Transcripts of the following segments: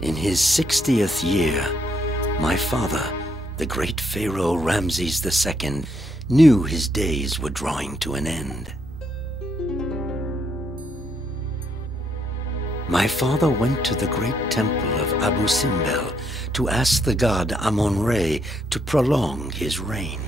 In his 60th year, my father, the great Pharaoh Ramses II, knew his days were drawing to an end. My father went to the great temple of Abu Simbel to ask the god Amon-Re to prolong his reign.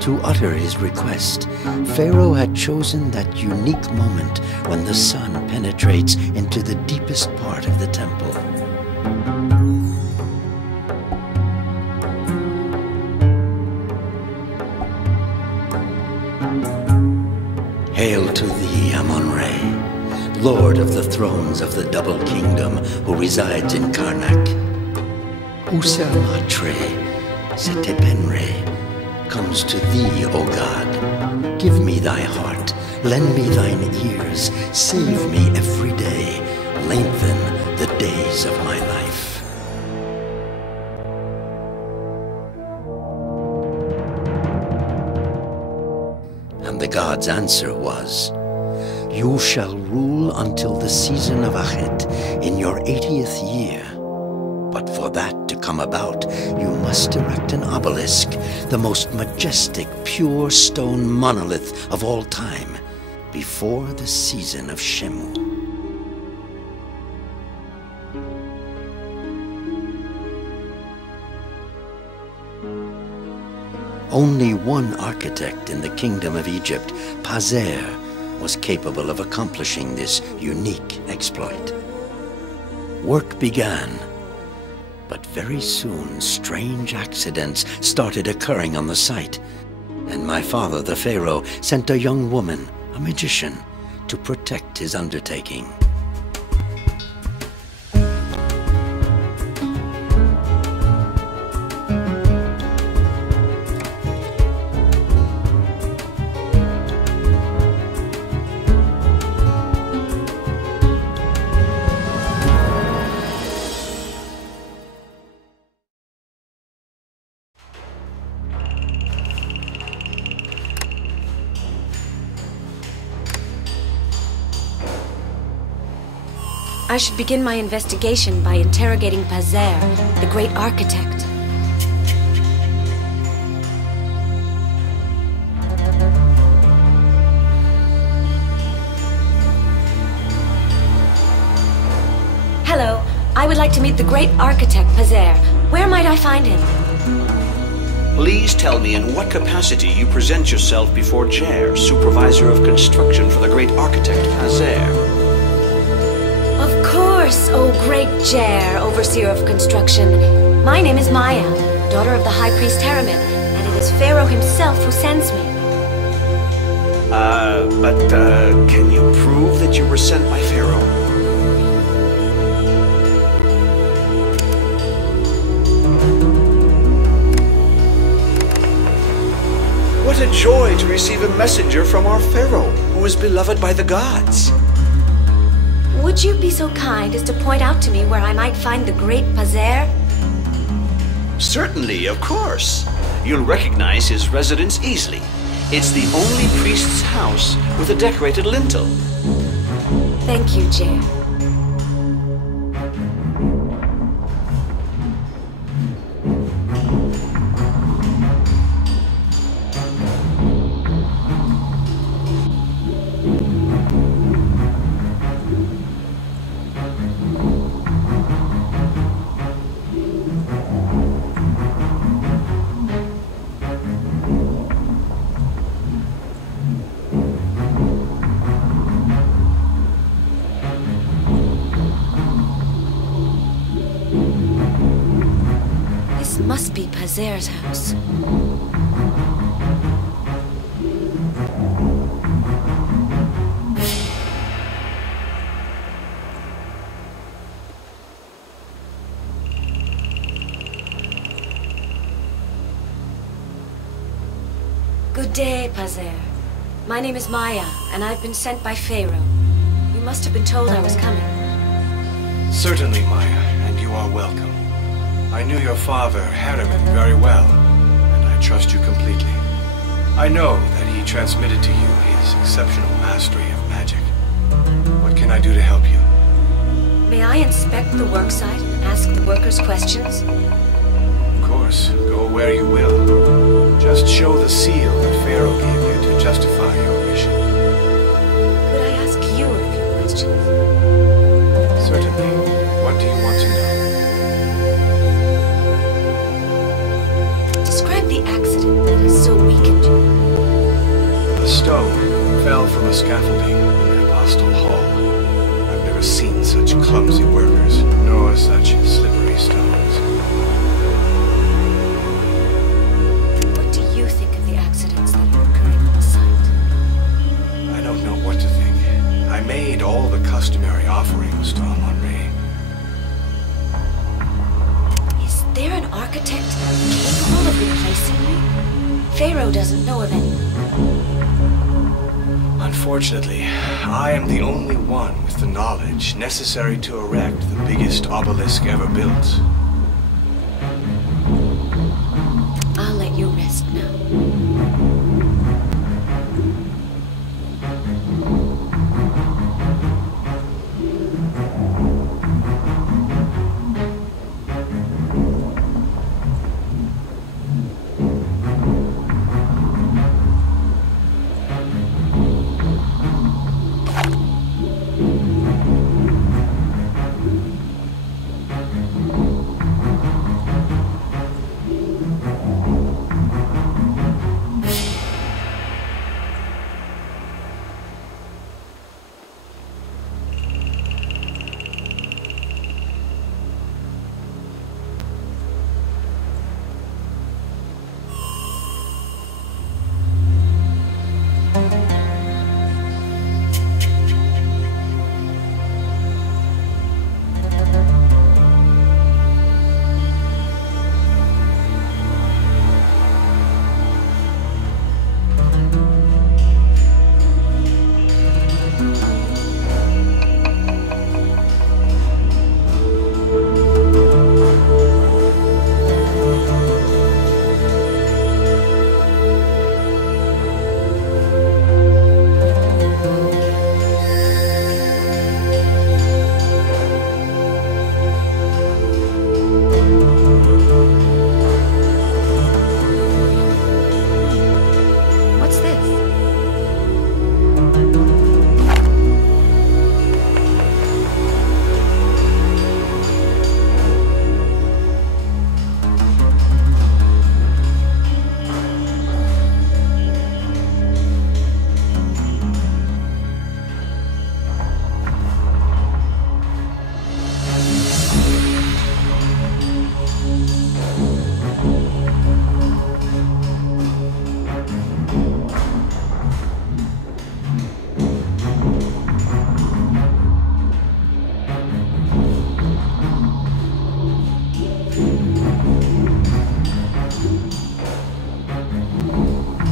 To utter his request, Pharaoh had chosen that unique moment when the sun penetrates into the deepest part of the temple. Hail to thee, Amon-Re, Lord of the thrones of the double kingdom who resides in Karnak. User-Matre, Setepenre, comes to thee, O God. Give me thy heart, lend me thine ears, save me every day, lengthen the days of my life. And the god's answer was, you shall rule until the season of Achet in your 80th year. But for that to come about, you must erect an obelisk, the most majestic, pure stone monolith of all time, before the season of Shemu. Only one architect in the kingdom of Egypt, Pazer, was capable of accomplishing this unique exploit. Work began. But very soon, strange accidents started occurring on the site, and my father, the Pharaoh, sent a young woman, a magician, to protect his undertaking. I should begin my investigation by interrogating Pazer, the great architect. Hello, I would like to meet the great architect, Pazer. Where might I find him? Please tell me in what capacity you present yourself before Jer, supervisor of construction for the great architect, Pazer. Of course, oh great Jer, overseer of construction. My name is Maya, daughter of the high priest Anuman, and it is Pharaoh himself who sends me. Can you prove that you were sent by Pharaoh? What a joy to receive a messenger from our Pharaoh, who is beloved by the gods. Would you be so kind as to point out to me where I might find the great Pazer? Certainly, of course. You'll recognize his residence easily. It's the only priest's house with a decorated lintel. Thank you, Jer. Must be Pazer's house. Good day, Pazer. My name is Maya, and I've been sent by Pharaoh. You must have been told I was coming. Certainly, Maya, and you are welcome. I knew your father, Anuman, very well, and I trust you completely. I know that he transmitted to you his exceptional mastery of magic. What can I do to help you? May I inspect the worksite and ask the workers questions? Of course, go where you will. Just show the seal that Pharaoh gave you to justify your mission. Could I ask you a few questions? Certainly. What do you want to know? Describe the accident that has so weakened you. A stone fell from a scaffolding in the Apostle Hall. I've never seen such clumsy workers, nor such slippery stones. What do you think of the accidents that are occurring on the site? I don't know what to think. I made all the customary offerings to Amun-Re. Is there an architect capable of replacing you? Pharaoh doesn't know of anyone. Unfortunately, I am the only one with the knowledge necessary to erect the biggest obelisk ever built. I'll let you rest now.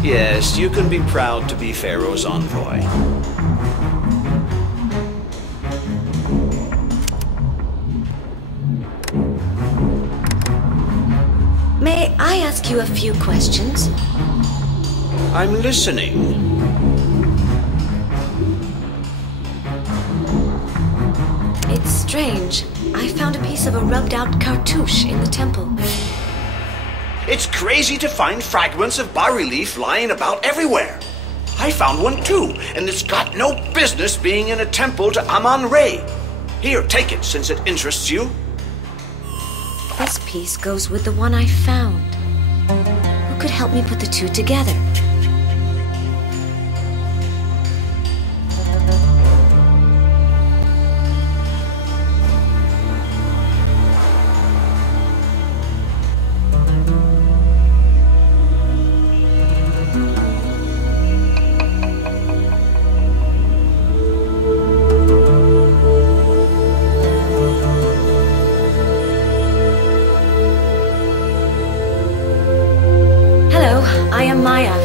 Yes, you can be proud to be Pharaoh's envoy. May I ask you a few questions? I'm listening. It's strange. I found a piece of a rubbed-out cartouche in the temple. It's crazy to find fragments of bas-relief lying about everywhere. I found one too, and it's got no business being in a temple to Amun-Re. Here, take it, since it interests you. This piece goes with the one I found. Who could help me put the two together?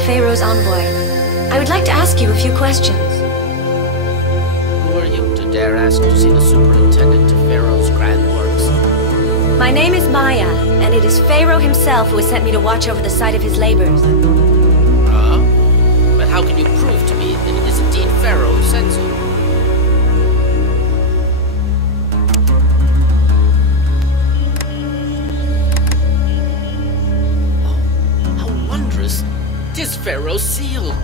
Pharaoh's envoy. I would like to ask you a few questions. Who are you to dare ask to see the superintendent to Pharaoh's grand works? My name is Maya, and it is Pharaoh himself who has sent me to watch over the site of his labors. Huh? how can you prove to me that it is indeed Pharaoh who sends you? Oh, how wondrous! 'Tis Pharaoh's seal!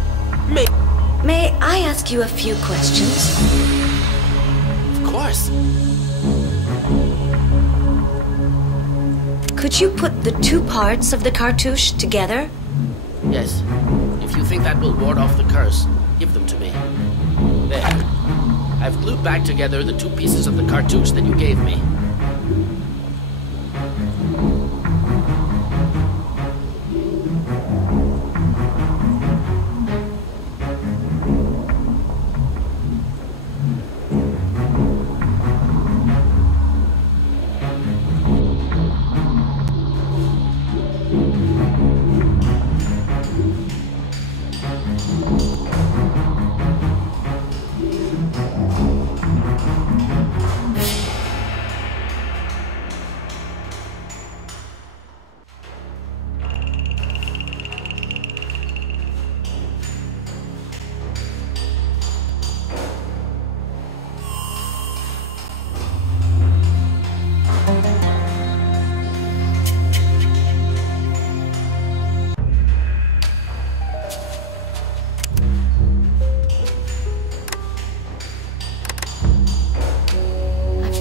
May I ask you a few questions? Of course. Could you put the two parts of the cartouche together? Yes. If you think that will ward off the curse, give them to me. There. I've glued back together the two pieces of the cartouche that you gave me.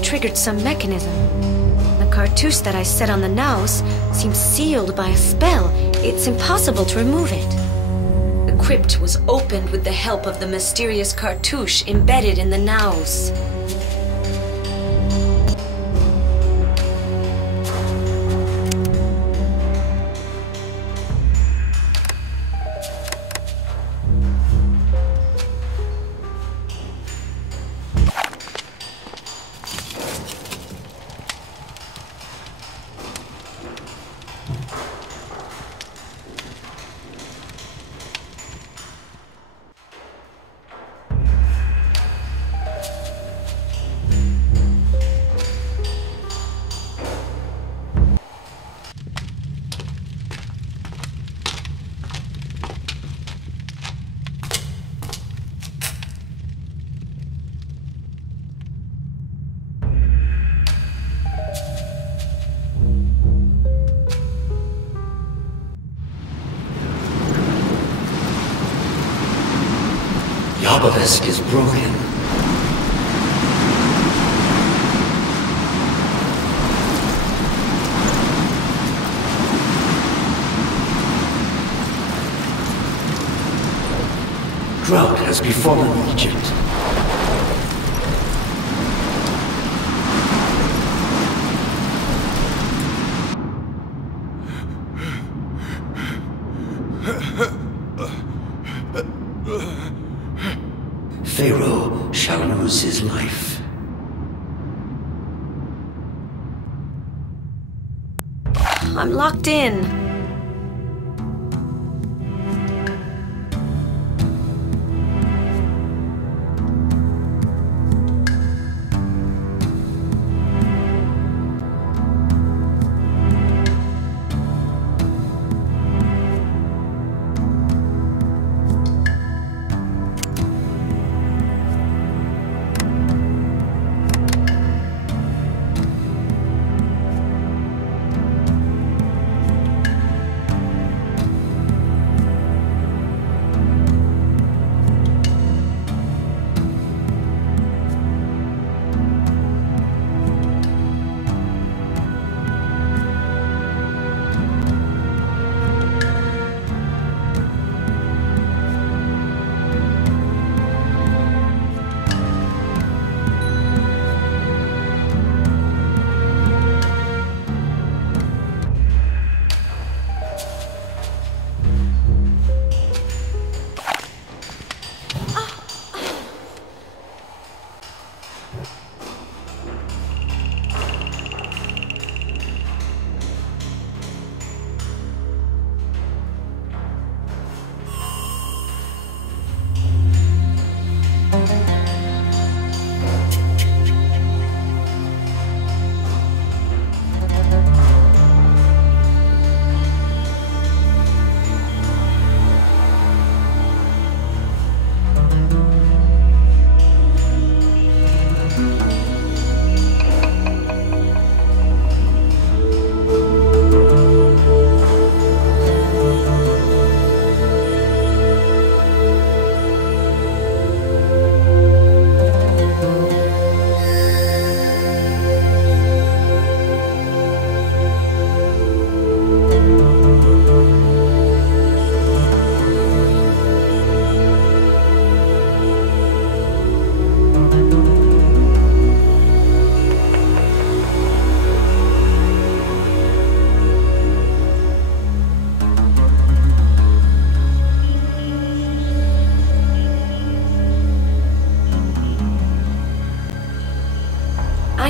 Triggered some mechanism. The cartouche that I set on the naos seems sealed by a spell. It's impossible to remove it. The crypt was opened with the help of the mysterious cartouche embedded in the naos. Obelisk is broken. Drought has befallen Egypt. Pharaoh shall lose his life. I'm locked in.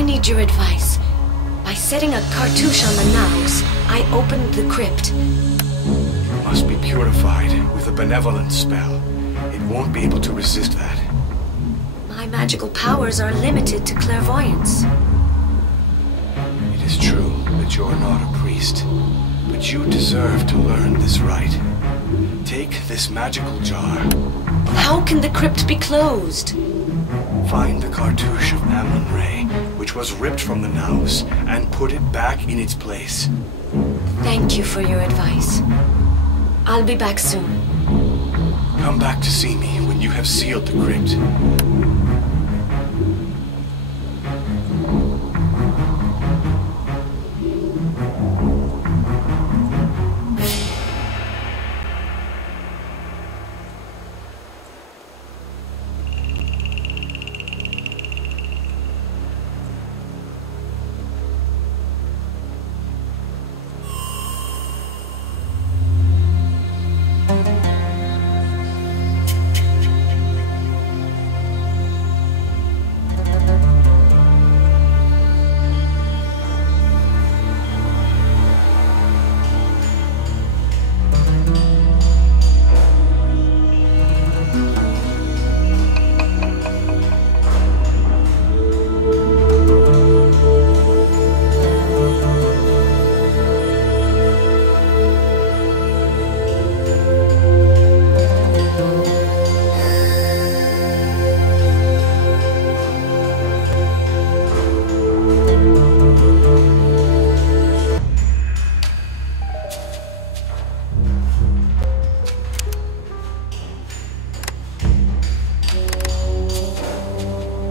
need your advice. By setting a cartouche on the naus, I opened the crypt. It must be purified with a benevolent spell. It won't be able to resist that. My magical powers are limited to clairvoyance. It is true that you're not a priest, but you deserve to learn this rite. Take this magical jar. How can the crypt be closed? Find the cartouche of Amun-Re, which was ripped from the naus, and put it back in its place. Thank you for your advice. I'll be back soon. Come back to see me when you have sealed the crypt.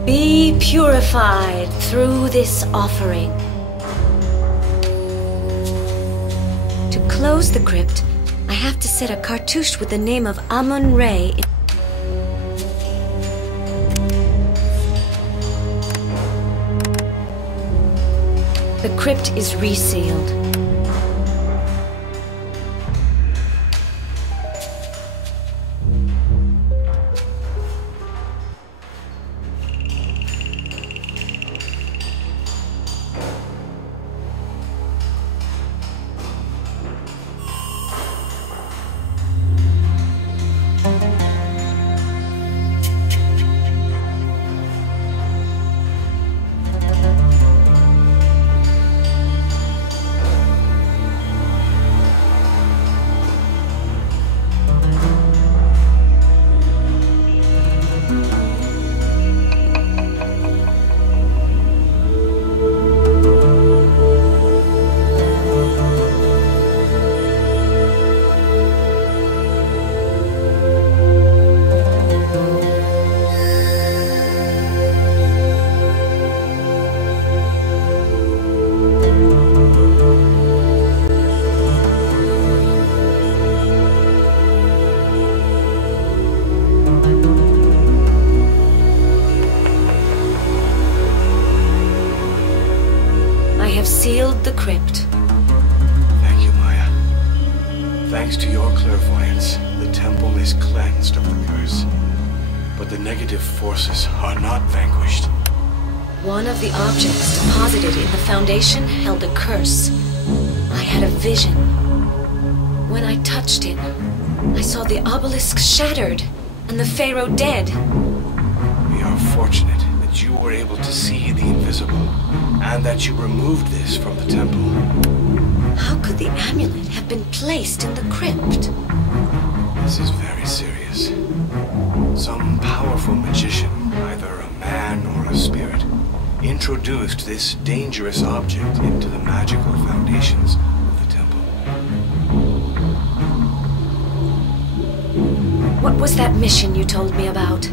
Be purified through this offering. To close the crypt, I have to set a cartouche with the name of Amun-Re. The crypt is resealed. Sealed the crypt. Thank you, Maya. Thanks to your clairvoyance, the temple is cleansed of the curse. But the negative forces are not vanquished. One of the objects deposited in the foundation held a curse. I had a vision. When I touched it, I saw the obelisk shattered and the Pharaoh dead. We are fortunate that you were able to see the invisible, and that you removed this from the temple. How could the amulet have been placed in the crypt? This is very serious. Some powerful magician, either a man or a spirit, introduced this dangerous object into the magical foundations of the temple. What was that mission you told me about?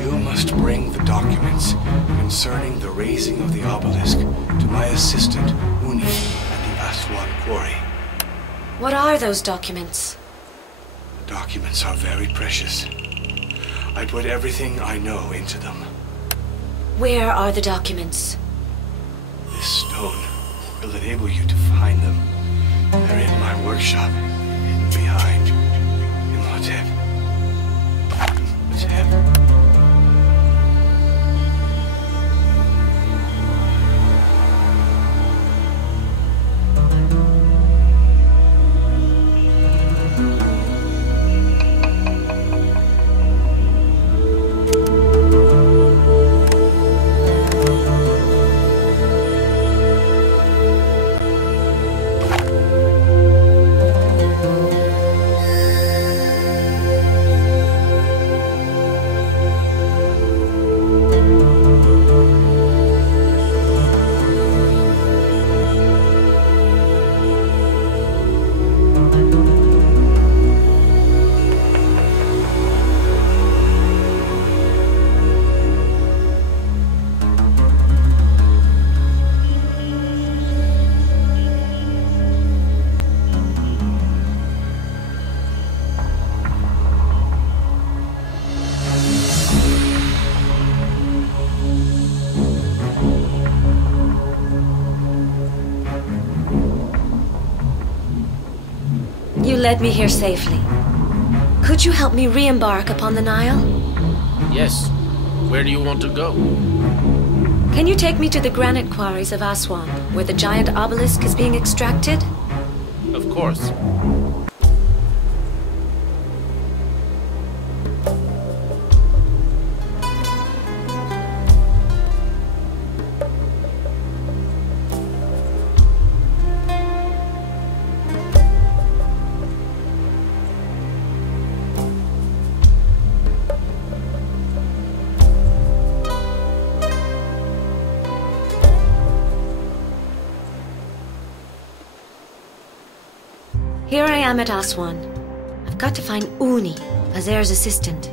You must bring the documents concerning the raising of the obelisk to my assistant, Uni, at the Aswan quarry. What are those documents? The documents are very precious. I put everything I know into them. Where are the documents? This stone will enable you to find them. They're in my workshop, hidden behind Imhotep. Imhotep. led me here safely. Could you help me re-embark upon the Nile? Yes. Where do you want to go? Can you take me to the granite quarries of Aswan, where the giant obelisk is being extracted? Of course. Here I am at Aswan. I've got to find Uni, Pazer's assistant.